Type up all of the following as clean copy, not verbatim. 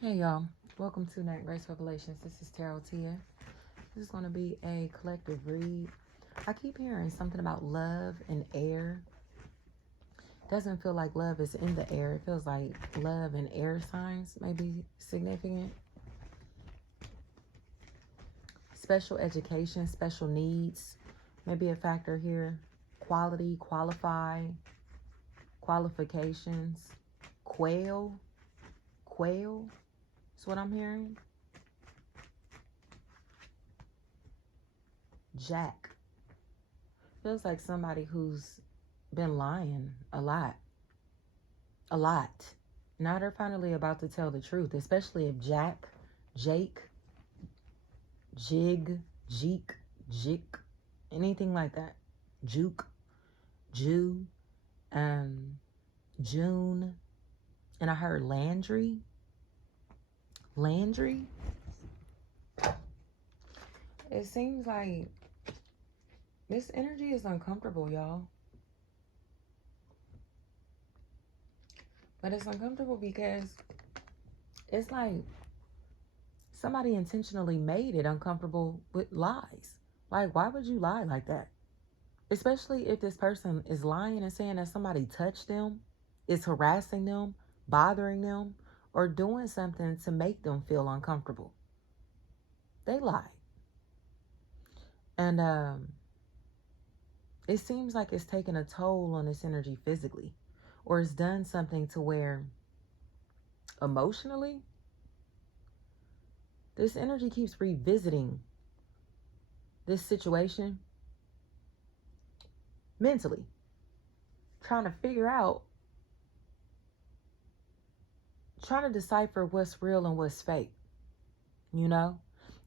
Hey y'all, welcome to Night Grace Revelations. This is Tarot Tia. This is going to be a collective read. I keep hearing something about love and air. Doesn't feel like love is in the air. It feels like love and air signs may be significant. Special education, special needs may be a factor here. Quality, qualify, qualifications, quail is what I'm hearing. Jack. Feels like somebody who's been lying a lot. Now they're finally about to tell the truth, especially if Jack, Jake, Jig, Jeek, Jick, anything like that. Juke, Jew, June, and I heard Landry. It seems like this energy is uncomfortable, y'all. But it's uncomfortable because it's like somebody intentionally made it uncomfortable with lies. Like, why would you lie like that? Especially if this person is lying and saying that somebody touched them, is harassing them, bothering them, or doing something to make them feel uncomfortable. They lie. And it seems like it's taken a toll on this energy physically, or it's done something to where emotionally, this energy keeps revisiting this situation mentally, trying to figure out, trying to decipher what's real and what's fake, you know?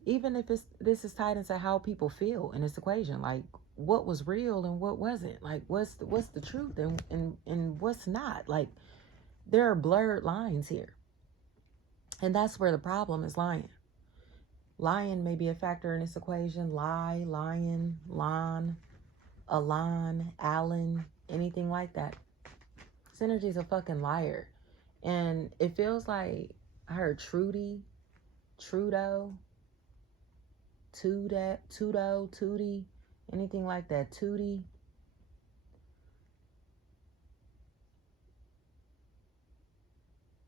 Even if this is tied into how people feel in this equation, like what was real and what wasn't, like what's the truth and what's not. Like there are blurred lines here, and that's where the problem is lying. Lying may be a factor in this equation. Lie, lion, lon, Alon, Allen, anything like that. This energy is a fucking liar, and it feels like I heard Trudy, Trudeau, Tootie, anything like that, Tootie.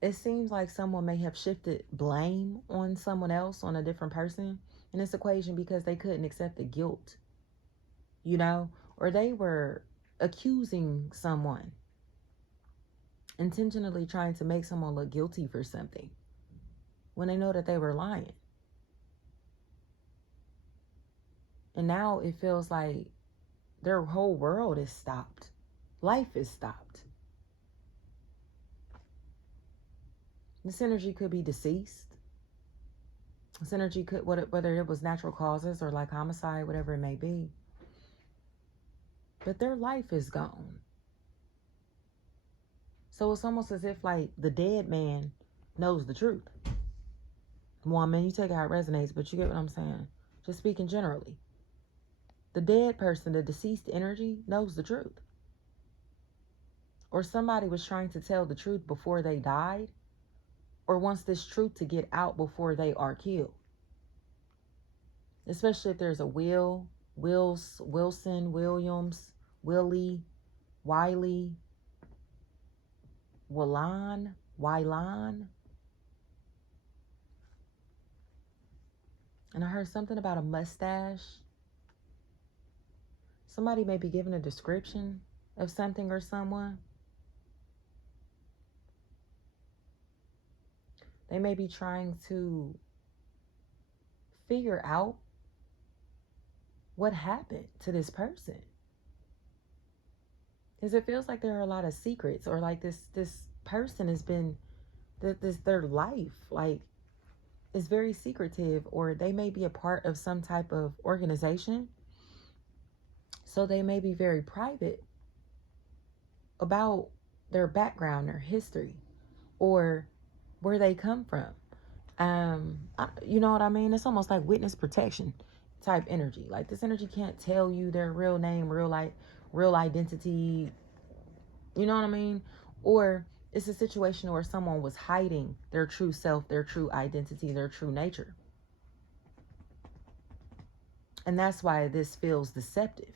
It seems like someone may have shifted blame on someone else, on a different person in this equation because they couldn't accept the guilt, you know, or they were accusing someone, intentionally trying to make someone look guilty for something when they know that they were lying. And now it feels like their whole world is stopped. Life is stopped. This energy could be deceased. This energy could, whether it was natural causes or like homicide, whatever it may be. But their life is gone. So it's almost as if like the dead man knows the truth. Woman, you take it how it resonates, but you get what I'm saying. Just speaking generally. The dead person, the deceased energy, knows the truth. Or somebody was trying to tell the truth before they died, or wants this truth to get out before they are killed. Especially if there's a Wilson, Williams, Willie, Wiley, Wylan. And I heard something about a mustache. Somebody may be giving a description of something or someone. They may be trying to figure out what happened to this person. Because it feels like there are a lot of secrets, or like this person has been, their life, like, is very secretive, or they may be a part of some type of organization. So they may be very private about their background, their history, or where they come from. You know what I mean? It's almost like witness protection type energy. Like this energy can't tell you their real name, real identity. You know what I mean? Or It's a situation where someone was hiding their true self, their true identity, their true nature. And that's why this feels deceptive.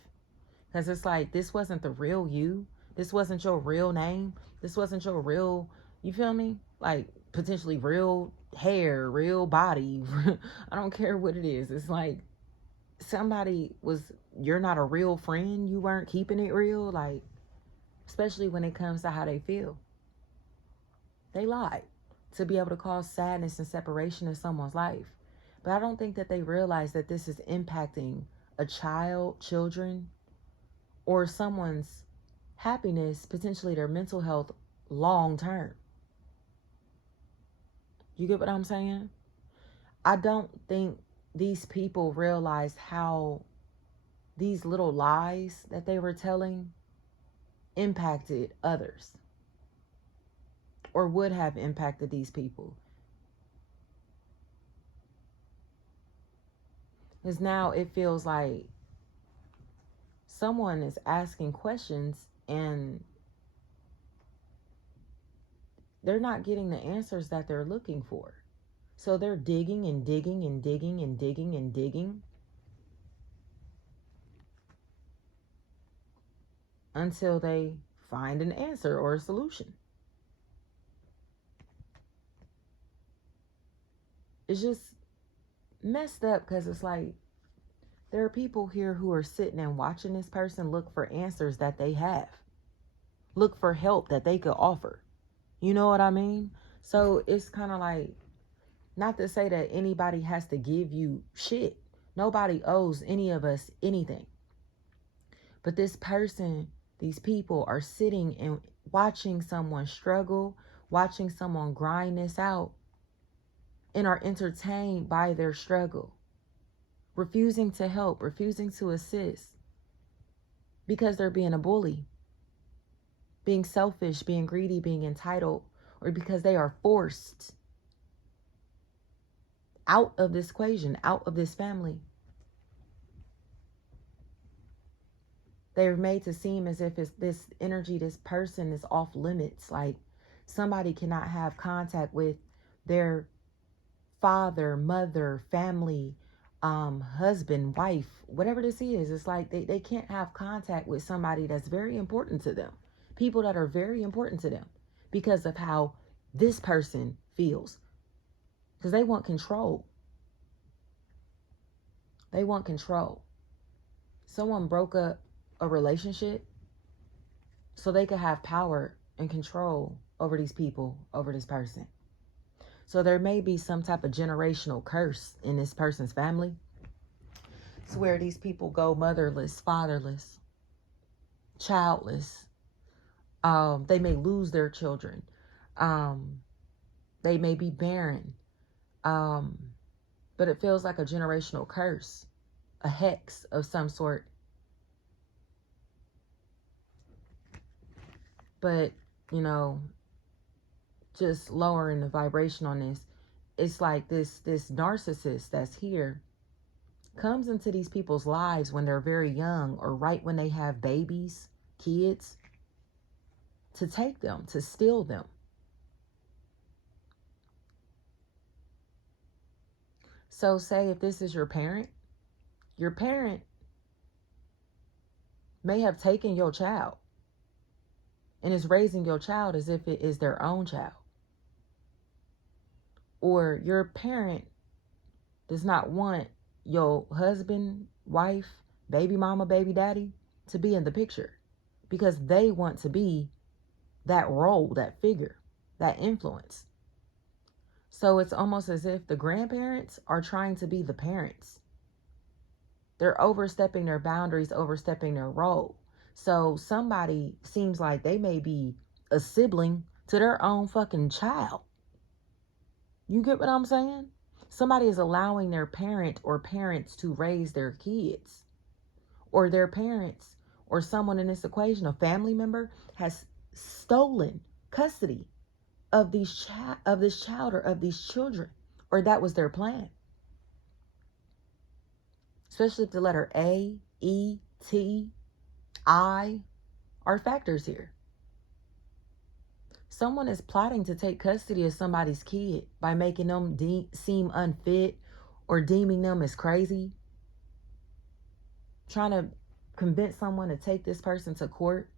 Because it's like, this wasn't the real you. This wasn't your real name. This wasn't your real, you feel me? Like, potentially real hair, real body. I don't care what it is. It's like, you're not a real friend. You weren't keeping it real. Like, especially when it comes to how they feel. They lied to be able to cause sadness and separation in someone's life. But I don't think that they realize that this is impacting a child, children, or someone's happiness, potentially their mental health, long term. You get what I'm saying? I don't think these people realize how these little lies that they were telling impacted others, or would have impacted these people. Because now it feels like someone is asking questions and they're not getting the answers that they're looking for. So they're digging and digging and digging and digging and digging until they find an answer or a solution. It's just messed up because it's like there are people here who are sitting and watching this person look for answers that they have, look for help that they could offer. You know what I mean? So it's kind of like, not to say that anybody has to give you shit. Nobody owes any of us anything. But this person, these people are sitting and watching someone struggle, watching someone grind this out, and are entertained by their struggle, refusing to help, refusing to assist because they're being a bully, being selfish, being greedy, being entitled, or because they are forced out of this equation, out of this family. They're made to seem as if it's this energy, this person is off limits. Like somebody cannot have contact with their father, mother, family, husband, wife, whatever this is. It's like they can't have contact with somebody that's very important to them. People that are very important to them because of how this person feels. Because they want control. They want control. Someone broke up a relationship so they could have power and control over these people, over this person. So there may be some type of generational curse in this person's family. It's where these people go motherless, fatherless, childless. They may lose their children. They may be barren. But it feels like a generational curse, a hex of some sort. But, you know, just lowering the vibration on this, it's like this narcissist that's here comes into these people's lives when they're very young or right when they have babies, kids, to take them, to steal them. So say if this is your parent may have taken your child and is raising your child as if it is their own child. Or your parent does not want your husband, wife, baby mama, baby daddy to be in the picture because they want to be that role, that figure, that influence. So it's almost as if the grandparents are trying to be the parents. They're overstepping their boundaries, overstepping their role. So somebody seems like they may be a sibling to their own fucking child. You get what I'm saying? Somebody is allowing their parent or parents to raise their kids. Or their parents or someone in this equation, a family member, has stolen custody of this child or of these children. Or that was their plan. Especially if the letter A, E, T, I are factors here. Someone is plotting to take custody of somebody's kid by making them seem unfit or deeming them as crazy. Trying to convince someone to take this person to court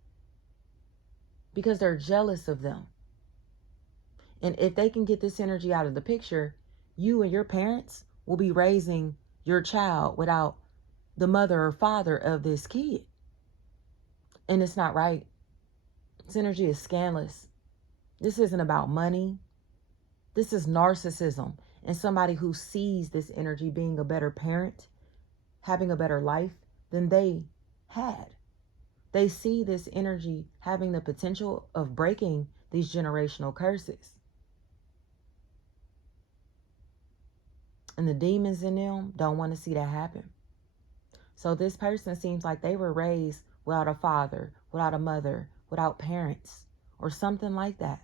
because they're jealous of them. And if they can get this energy out of the picture, you and your parents will be raising your child without the mother or father of this kid. And it's not right. This energy is scandalous. This isn't about money. This is narcissism. And somebody who sees this energy being a better parent, having a better life than they had. They see this energy having the potential of breaking these generational curses. And the demons in them don't want to see that happen. So this person seems like they were raised without a father, without a mother, without parents, or something like that.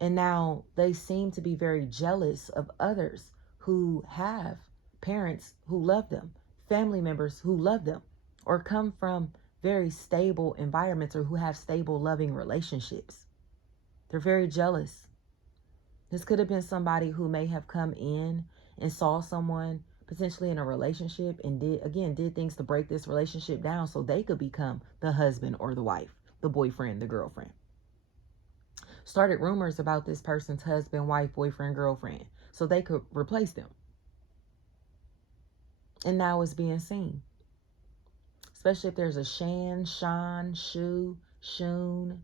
And now they seem to be very jealous of others who have parents who love them, family members who love them, or come from very stable environments, or who have stable, loving relationships. They're very jealous. This could have been somebody who may have come in and saw someone potentially in a relationship and did things to break this relationship down so they could become the husband or the wife, the boyfriend, the girlfriend. Started rumors about this person's husband, wife, boyfriend, girlfriend, so they could replace them. And now it's being seen. Especially if there's a Shan, Sean, Shu, Shun.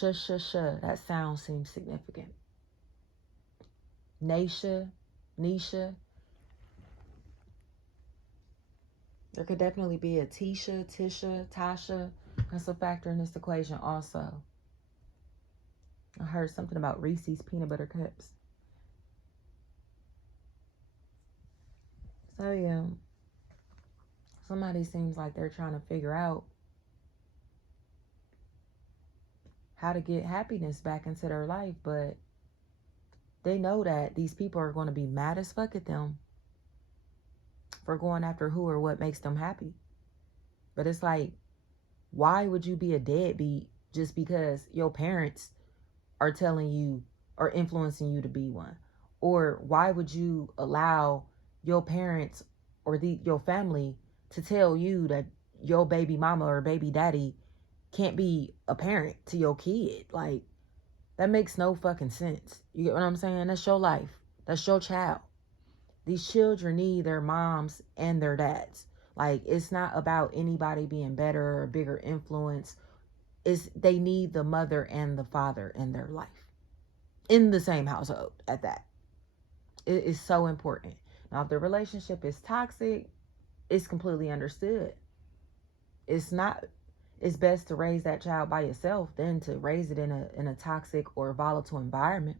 That sound seems significant. Nisha. There could definitely be a Tisha, Tasha. That's a factor in this equation also. I heard something about Reese's peanut butter cups. So yeah, somebody seems like they're trying to figure out how to get happiness back into their life, but they know that these people are going to be mad as fuck at them for going after who or what makes them happy. But it's like, why would you be a deadbeat just because your parents are telling you or influencing you to be one? Or why would you allow your parents or your family to tell you that your baby mama or baby daddy can't be a parent to your kid? Like, that makes no fucking sense. You get what I'm saying? That's your life. That's your child. These children need their moms and their dads. Like, it's not about anybody being better or a bigger influence. They need the mother and the father in their life. In the same household at that. It is so important. Now, if the relationship is toxic, it's completely understood. It's best to raise that child by yourself than to raise it in a toxic or volatile environment.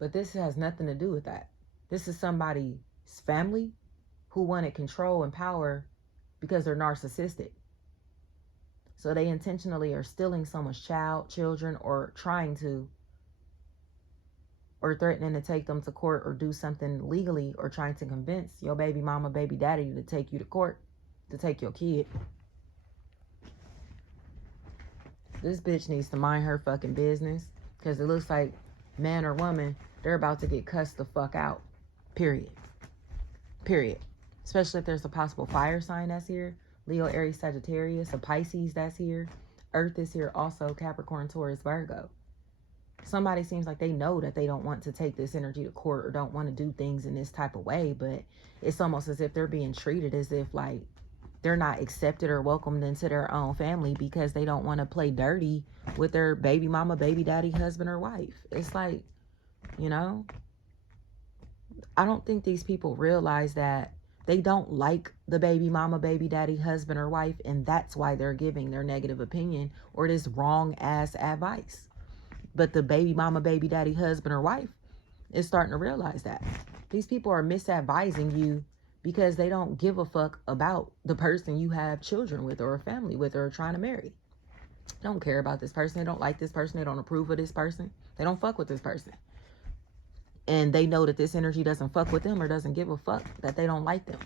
But this has nothing to do with that. This is somebody's family who wanted control and power because they're narcissistic. So they intentionally are stealing someone's children, or trying to, or threatening to take them to court or do something legally, or trying to convince your baby mama, baby daddy to take you to court to take your kid. This bitch needs to mind her fucking business, because it looks like man or woman, they're about to get cussed the fuck out. Period. Especially if there's a possible fire sign that's here. Leo, Aries, Sagittarius, a Pisces that's here. Earth is here also, Capricorn, Taurus, Virgo. Somebody seems like they know that they don't want to take this energy to court or don't want to do things in this type of way, but it's almost as if they're being treated as if like they're not accepted or welcomed into their own family because they don't want to play dirty with their baby mama, baby daddy, husband, or wife. It's like, you know, I don't think these people realize that they don't like the baby mama, baby daddy, husband, or wife, and that's why they're giving their negative opinion or this wrong ass advice. But the baby mama, baby daddy, husband, or wife is starting to realize that. These people are misadvising you because they don't give a fuck about the person you have children with or a family with or are trying to marry. They don't care about this person. They don't like this person. They don't approve of this person. They don't fuck with this person. And they know that this energy doesn't fuck with them or doesn't give a fuck, that they don't like them.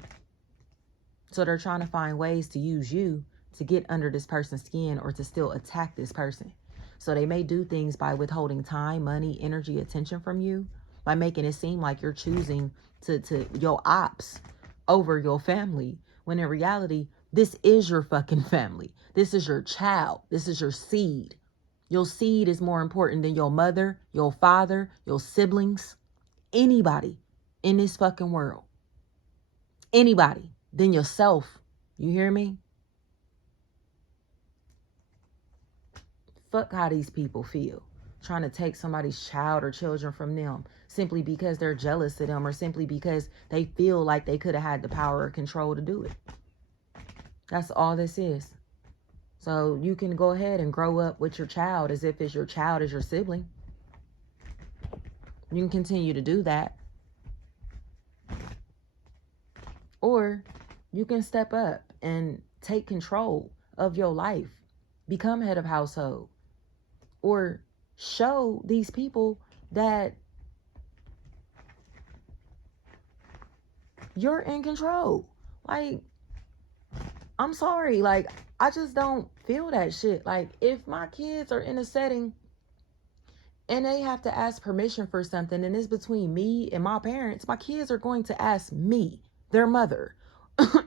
So they're trying to find ways to use you to get under this person's skin or to still attack this person. So they may do things by withholding time, money, energy, attention from you, by making it seem like you're choosing to your ops over your family, when in reality, this is your fucking family. This is your child. This is your seed. Your seed is more important than your mother, your father, your siblings, anybody in this fucking world. Anybody than yourself. You hear me? Fuck how these people feel. Trying to take somebody's child or children from them simply because they're jealous of them or simply because they feel like they could have had the power or control to do it. That's all this is. So you can go ahead and grow up with your child as if it's your child as your sibling. You can continue to do that. Or you can step up and take control of your life. Become head of household. Or show these people that you're in control. Like, I'm sorry. Like, I just don't feel that shit. Like, if my kids are in a setting and they have to ask permission for something and it's between me and my parents, my kids are going to ask me, their mother.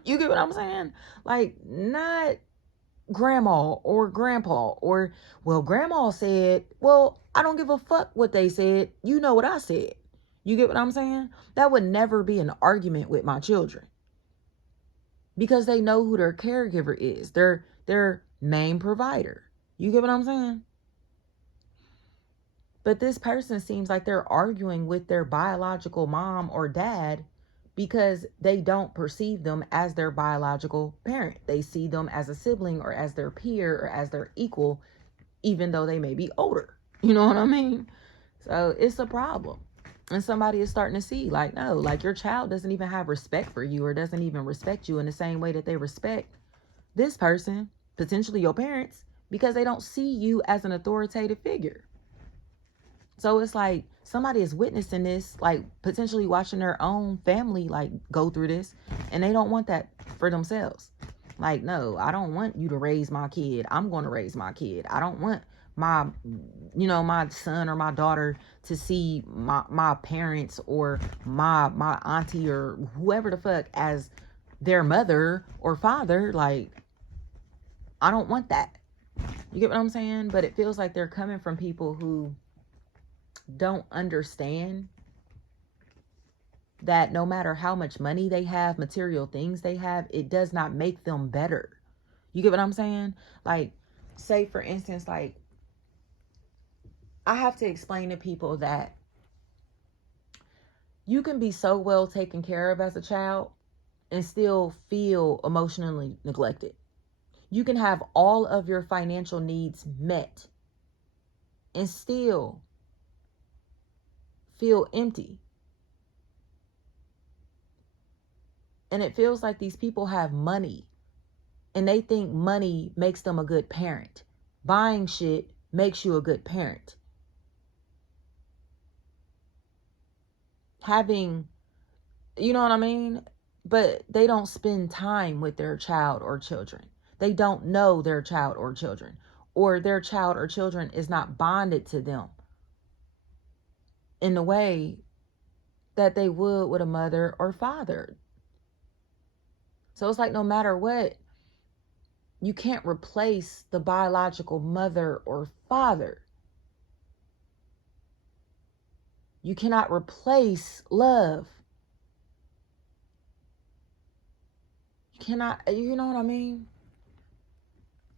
You get what I'm saying? Like, not grandma or grandpa or, well, grandma said, well, I don't give a fuck what they said. You know what I said. You get what I'm saying? That would never be an argument with my children because they know who their caregiver is. Their main provider. You get what I'm saying? But this person seems like they're arguing with their biological mom or dad because they don't perceive them as their biological parent. They see them as a sibling or as their peer or as their equal, even though they may be older. You know what I mean? So it's a problem. And somebody is starting to see, like, no, like your child doesn't even have respect for you or doesn't even respect you in the same way that they respect this person, potentially your parents, because they don't see you as an authoritative figure. So it's like somebody is witnessing this, like potentially watching their own family like go through this, and they don't want that for themselves. Like, no, I don't want you to raise my kid. I'm going to raise my kid. I don't want my, my son or my daughter to see my parents or my auntie or whoever the fuck as their mother or father. Like, I don't want that. You get what I'm saying? But it feels like they're coming from people who don't understand that no matter how much money they have, material things they have, it does not make them better. You get what I'm saying? Like, say for instance, like, I have to explain to people that you can be so well taken care of as a child and still feel emotionally neglected. You can have all of your financial needs met and still feel empty. And it feels like these people have money and they think money makes them a good parent. Buying shit makes you a good parent. Having, you know what I mean? But they don't spend time with their child or children. They don't know their child or children, or their child or children is not bonded to them in the way that they would with a mother or father. So it's like no matter what, you can't replace the biological mother or father. You cannot replace love. You cannot, you know what I mean?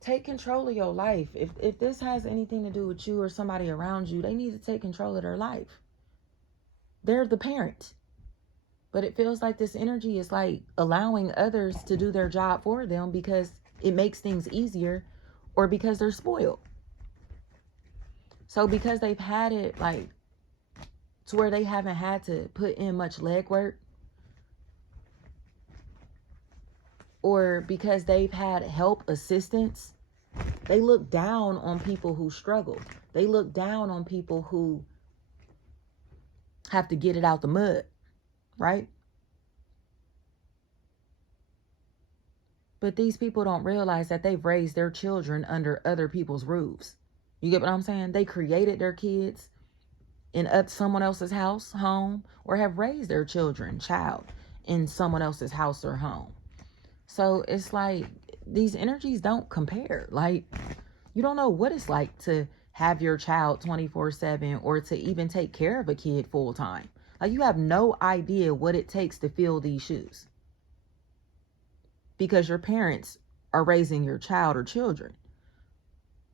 Take control of your life. If this has anything to do with you or somebody around you, they need to take control of their life. They're the parent. But it feels like this energy is like allowing others to do their job for them because it makes things easier or because they're spoiled. So because they've had it like to where they haven't had to put in much legwork, or because they've had help, assistance, they look down on people who struggle. They look down on people who have to get it out the mud, right? But these people don't realize that they've raised their children under other people's roofs. You get what I'm saying? They created their kids in someone else's house, home, or have raised their child in someone else's house or home. So it's like these energies don't compare. Like, you don't know what it's like to have your child 24/7 or to even take care of a kid full time. Like, you have no idea what it takes to fill these shoes because your parents are raising your child or children.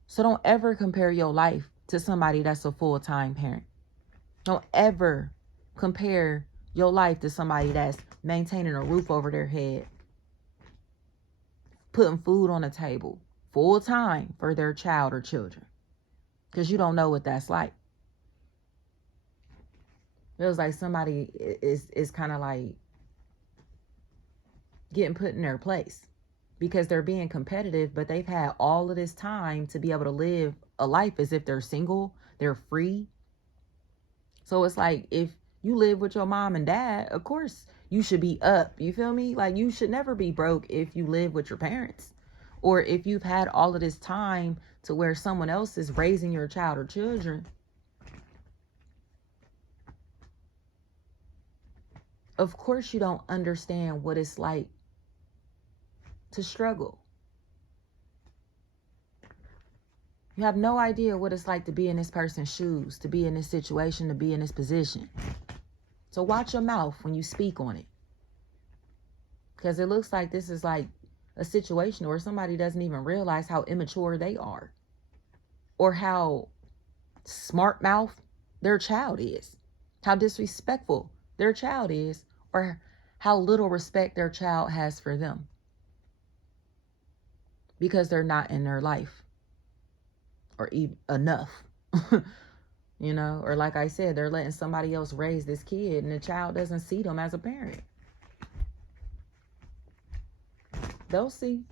So don't ever compare your life to somebody that's a full-time parent. Don't ever compare your life to somebody that's maintaining a roof over their head, putting food on the table full time for their child or children, because you don't know what that's like. It was like somebody is kind of like getting put in their place because they're being competitive, but they've had all of this time to be able to live a life as if they're single, they're free. So it's like, if you live with your mom and dad, of course you should be up. You feel me? Like, you should never be broke if you live with your parents, or if you've had all of this time to where someone else is raising your child or children. Of course you don't understand what it's like to struggle. You have no idea what it's like to be in this person's shoes, to be in this situation, to be in this position. So watch your mouth when you speak on it. Because it looks like this is like a situation where somebody doesn't even realize how immature they are, or how smart mouth their child is, how disrespectful their child is, or how little respect their child has for them because they're not in their life or even enough. You know, or like I said, they're letting somebody else raise this kid and the child doesn't see them as a parent. They'll see.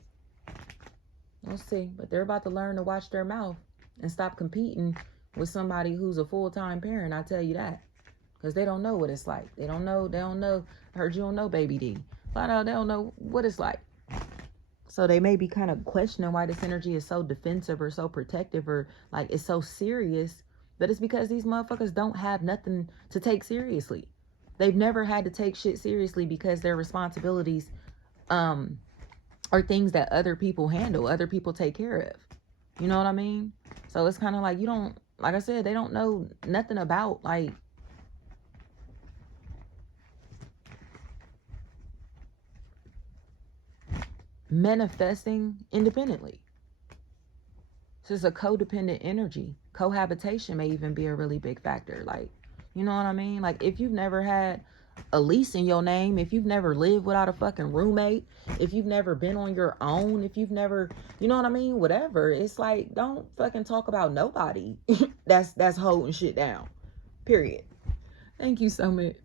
But they're about to learn to watch their mouth and stop competing with somebody who's a full-time parent. I tell you that. Because they don't know what it's like. They don't know. I heard you don't know, baby D. Find out they don't know what it's like. So they may be kind of questioning why this energy is so defensive or so protective, or like it's so serious. But it's because these motherfuckers don't have nothing to take seriously. They've never had to take shit seriously because their responsibilities are things that other people handle, other people take care of. You know what I mean? So it's kind of like, you don't, like I said, they don't know nothing about like manifesting independently. This is a codependent energy. Cohabitation may even be a really big factor. Like, you know what I mean? Like, if you've never had a lease in your name, if you've never lived without a fucking roommate, if you've never been on your own, if you've never, you know what I mean? Whatever. It's like, don't fucking talk about nobody that's holding shit down. Period. Thank you so much.